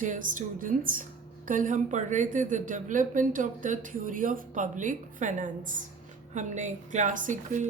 Dear students, कल हम पढ़ रहे थे the development of the theory of public finance. हमने क्लासिकल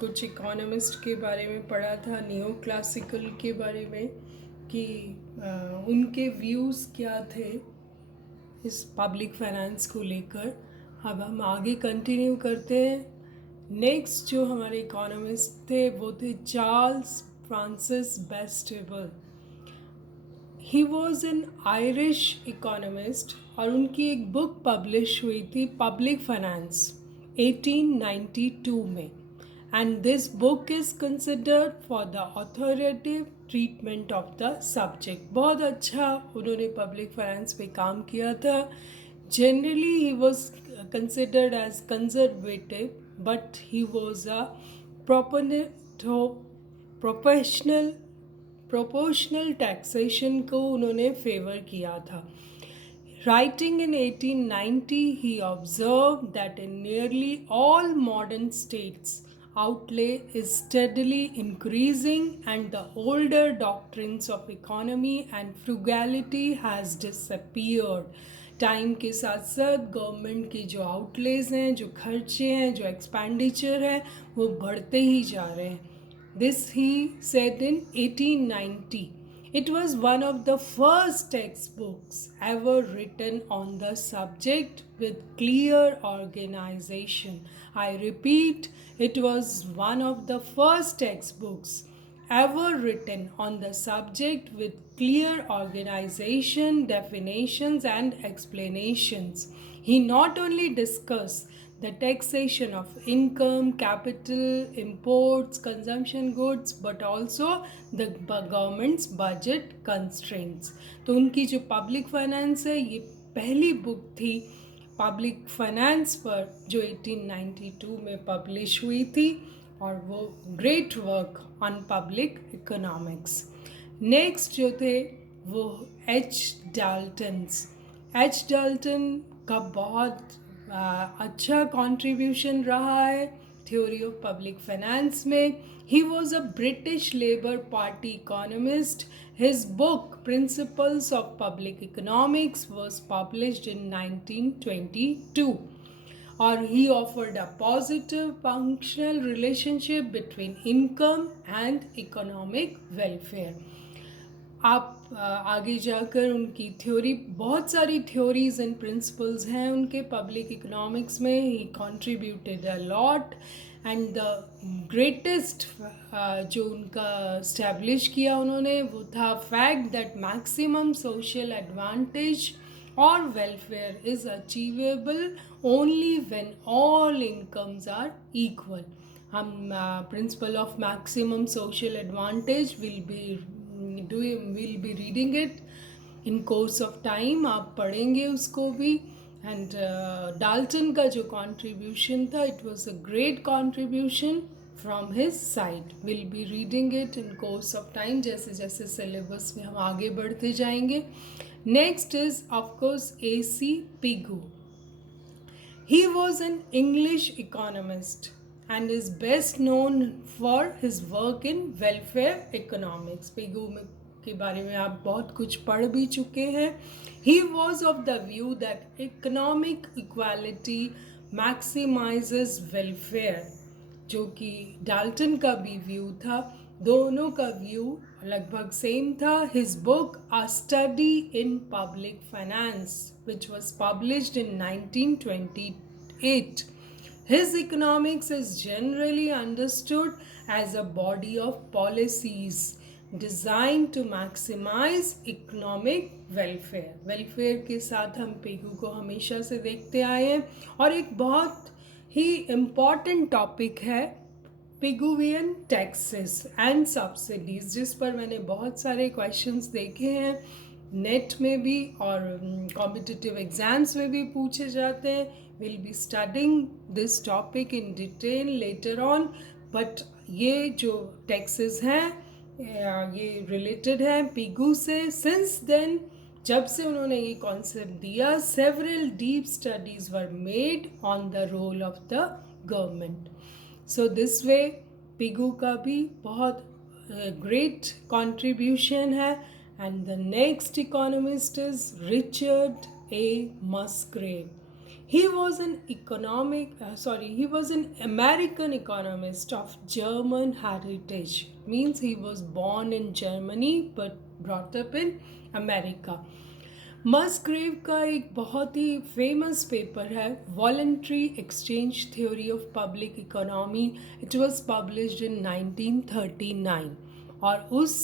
कुछ इकोनॉमिस्ट के बारे में पढ़ा था, नियो क्लासिकल के बारे में कि उनके व्यूज़ क्या थे इस पब्लिक फाइनेंस को लेकर। अब हम आगे कंटिन्यू करते हैं। नेक्स्ट जो हमारे इकोनॉमिस्ट थे वो थे Charles Francis Bastable. He was an Irish economist और उनकी एक बुक पब्लिश हुई थी पब्लिक फाइनेंस 1892 में, and this book is considered for the authoritative treatment of the subject. बहुत अच्छा उन्होंने पब्लिक फाइनेंस पे काम किया था। Generally he was considered as conservative, but he was a professional proportional taxation को उन्होंने फेवर किया था। Writing in 1890, he observed that in nearly all modern states, outlay is steadily increasing and the older doctrines of economy and frugality has disappeared. Time के साथ साथ government की जो outlays हैं, जो खर्चे हैं, जो एक्सपेंडिचर है, वो बढ़ते ही जा रहे हैं. This he said in 1890. It was one of the first textbooks ever written on the subject with clear organization. I repeat, it was one of the first textbooks ever written on the subject with clear organization, definitions, and explanations. He not only discussed the taxation of income, capital, imports, consumption goods, but also the government's budget constraints. तो उनकी जो public finance है, ये पहली book थी public finance पर जो 1892 में पब्लिश हुई थी, और वो great work on public economics. Next जो थे वो एच डाल्टन का बहुत अच्छा कंट्रीब्यूशन रहा है थ्योरी ऑफ पब्लिक फाइनेंस में. ही was a British labour party economist. His book principles of public economics was published in 1922. Or he offered a positive functional relationship between income and economic welfare. आप आगे जाकर उनकी theory, बहुत सारी theories and principles हैं उनके public economics में. He contributed a lot, and the greatest जो उनका इस्टेब्लिश किया उन्होंने वो था fact that maximum social advantage or welfare is achievable only when all incomes are equal. हम principle of maximum social advantage will be reading it in course of time. आप पढ़ेंगे उसको भी. एंड डाल्टन का जो contribution था, it was a great contribution from his side. We'll be reading it in course of time जैसे जैसे syllabus में हम आगे बढ़ते जाएंगे. Next is, of course, A.C. Pigou. He was an English economist and is best known for his work in welfare economics. Pigou के बारे में आप बहुत कुछ पढ़ भी चुके हैं. He was of the view that economic equality maximizes welfare, जो कि डाल्टन का भी व्यू था. दोनों का व्यू लगभग सेम था. His book a study in public finance which was published in 1928. His economics is generally understood as a body of policies designed to maximize economic welfare. Welfare के साथ हम पेगू को हमेशा से देखते आए हैं, और एक बहुत ही इम्पॉर्टेंट टॉपिक है पिगुवियन टैक्सेस एंड सब्सिडीज, जिस पर मैंने बहुत सारे क्वेश्चंस देखे हैं नेट में भी और कॉम्पिटिटिव एग्जाम्स में भी पूछे जाते हैं. Will be studying this topic in detail later on, but ये जो टैक्सेस हैं ये रिलेटेड हैं पिगू से. सिंस देन, जब से उन्होंने ये कॉन्सेप्ट दिया, several deep studies were made on the role of the government. So this way Pigou का भी बहुत ग्रेट कंट्रीब्यूशन है. And the next economist is Richard A. Musgrave. He was he was an American economist of German heritage. Means he was born in Germany but brought up in America. मस्ग्रेव का एक बहुत ही famous paper है voluntary exchange theory of public economy. It was published in 1939 और उस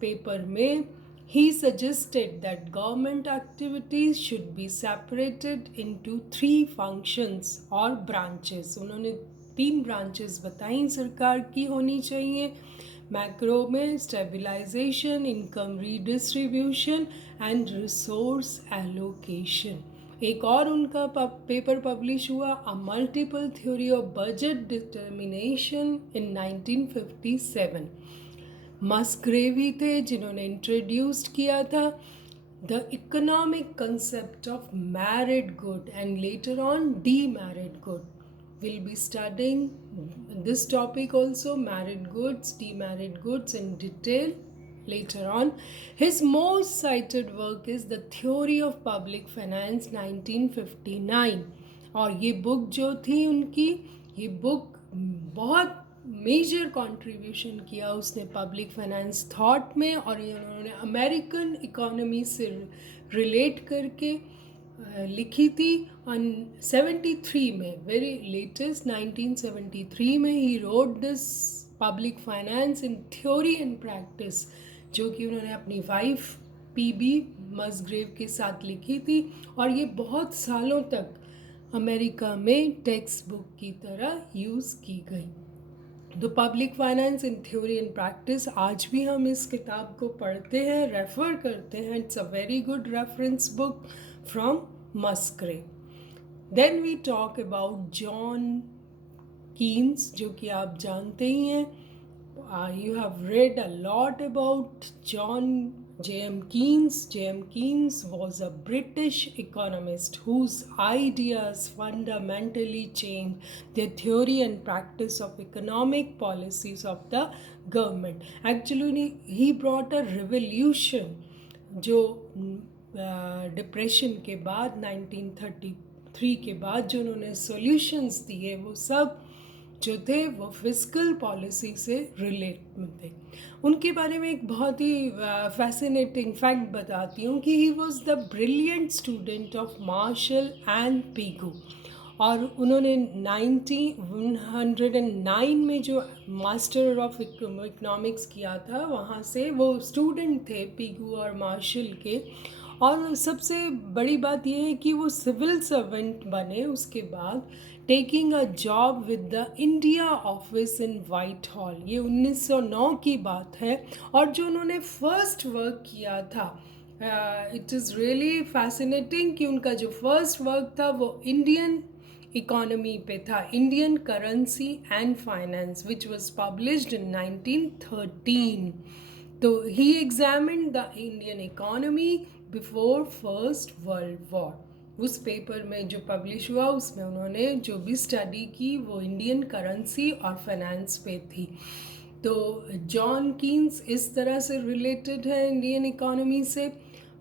paper में he suggested that government activities should be separated into 3 functions or branches. उन्होंने 3 branches बताई सरकार की होनी चाहिए. मैक्रो में stabilization, income redistribution and resource allocation. एक और उनका पेपर पब्लिश हुआ a multiple theory of budget determination in 1957. Musgrave ही थे जिन्होंने इंट्रोड्यूस्ड किया था the economic concept of merit good and later on demerit good. We'll be studying this topic also, married goods, demarried goods in detail later on. His most cited work is The Theory of Public Finance 1959. और ये book जो थी उनकी, ये book बहुत major contribution किया उसने public finance thought में, और ये उन्होंने अमेरिकन इकोनॉमी से रिलेट करके लिखी थी. 73 में, वेरी लेटेस्ट 1973 में he wrote this public finance in theory and practice, जो कि उन्होंने अपनी वाइफ पीबी मस्ग्रेव के साथ लिखी थी. और ये बहुत सालों तक अमेरिका में टेक्स्ट बुक की तरह यूज़ की गई. तो public finance in theory and practice, आज भी हम इस किताब को पढ़ते हैं, रेफ़र करते हैं. It's a very good reference book from Musgrave. Then we talk about John Keynes, जो कि आप जानते ही हैं. You have read a lot about J.M. Keynes. J.M. Keynes was a British economist whose ideas fundamentally changed the theory and practice of economic policies of the government. Actually, he brought a revolution. जो depression के बाद 1933 के बाद जो उन्होंने solutions दिए, वो सब जो थे वो फिस्कल पॉलिसी से रिलेट में थे. उनके बारे में एक बहुत ही फैसिनेटिंग फैक्ट बताती हूँ कि he was the brilliant student of martial and Pigou. और उन्होंने 1909 में जो मास्टर ऑफ इकोनॉमिक्स किया था, वहाँ से वो स्टूडेंट थे पीगू और मार्शल के. और सबसे बड़ी बात यह है कि वो सिविल सर्वेंट बने उसके बाद, taking a job with the India office in white hall. ये 1909 की बात है. और जो उन्होंने फर्स्ट वर्क किया था, इट इज़ रियली फैसिनेटिंग कि उनका जो फर्स्ट वर्क था वो इंडियन इकोनॉमी पे था, Indian currency and finance, which was published in 1913. तो he examined the Indian economy before first world war. उस पेपर में जो पब्लिश हुआ उसमें उन्होंने जो भी स्टडी की वो इंडियन करेंसी और फाइनेंस पे थी. तो जॉन कीन्स इस तरह से रिलेटेड है इंडियन इकोनॉमी से.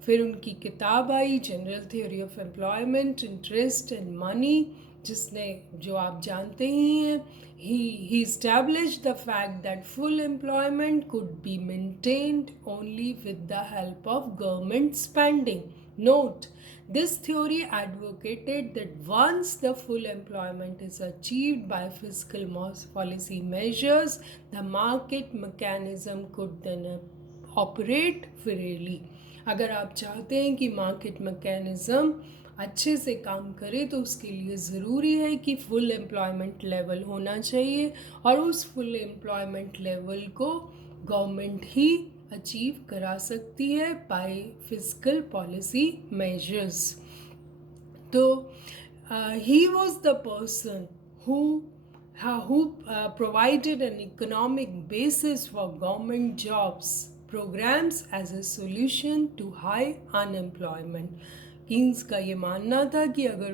फिर उनकी किताब I general theory of employment, interest and money, जिसने, जो आप जानते ही हैं, he established the fact that full employment could be maintained only with the help of government spending. Note, this theory advocated that once the full employment is achieved by fiscal policy measures, the market mechanism could then operate freely. अगर आप चाहते हैं कि market mechanism अच्छे से काम करे तो उसके लिए ज़रूरी है कि फुल एम्प्लॉयमेंट लेवल होना चाहिए, और उस फुल एम्प्लॉयमेंट लेवल को गवर्नमेंट ही अचीव करा सकती है बाय फिस्कल पॉलिसी मेजर्स. तो he was the person who provided an economic basis for government jobs programs as a solution to high unemployment. Keynes का ये मानना था कि अगर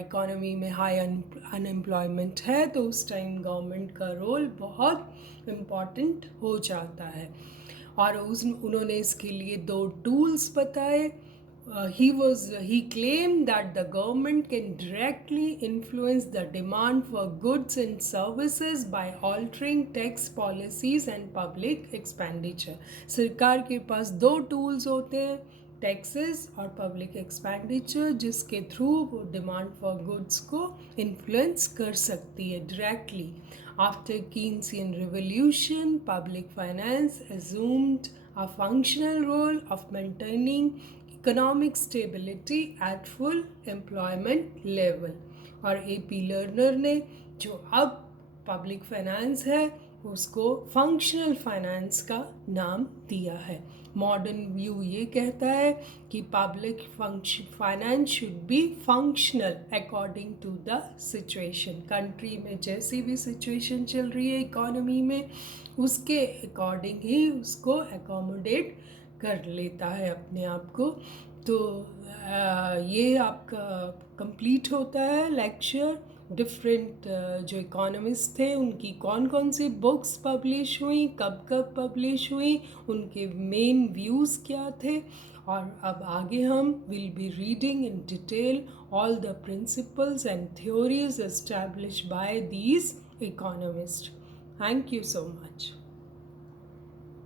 इकोनॉमी में हाई अनएम्प्लॉयमेंट है तो उस टाइम गवर्नमेंट का रोल बहुत इम्पॉर्टेंट हो जाता है. और उन्होंने इसके लिए 2 टूल्स बताए. He claimed that the government can directly influence the demand for goods and services by altering tax policies and public expenditure. सरकार के पास 2 टूल्स होते हैं, टैक्सेस और पब्लिक एक्सपेंडिचर, जिसके थ्रू वो डिमांड फॉर गुड्स को इन्फ्लुएंस कर सकती है directly. After Keynesian revolution, public finance assumed a functional role of maintaining economic stability at full employment level. और AP लर्नर ने जो अब पब्लिक फाइनेंस है उसको फंक्शनल फाइनेंस का नाम दिया है. मॉडर्न व्यू ये कहता है कि public finance should be functional according to the situation. Country में जैसी भी सिचुएशन चल रही है इकोनॉमी में, उसके अकॉर्डिंग ही उसको अकोमोडेट कर लेता है अपने आप को. तो ये आपका कंप्लीट होता है लेक्चर. डिफरेंट जो इकोनॉमिस्ट थे उनकी कौन कौन सी बुक्स पब्लिश हुई, कब कब पब्लिश हुई, उनके मेन व्यूज़ क्या थे. और अब आगे हम will be reading in detail all the principles and theories established bye these economist. Thank you so much.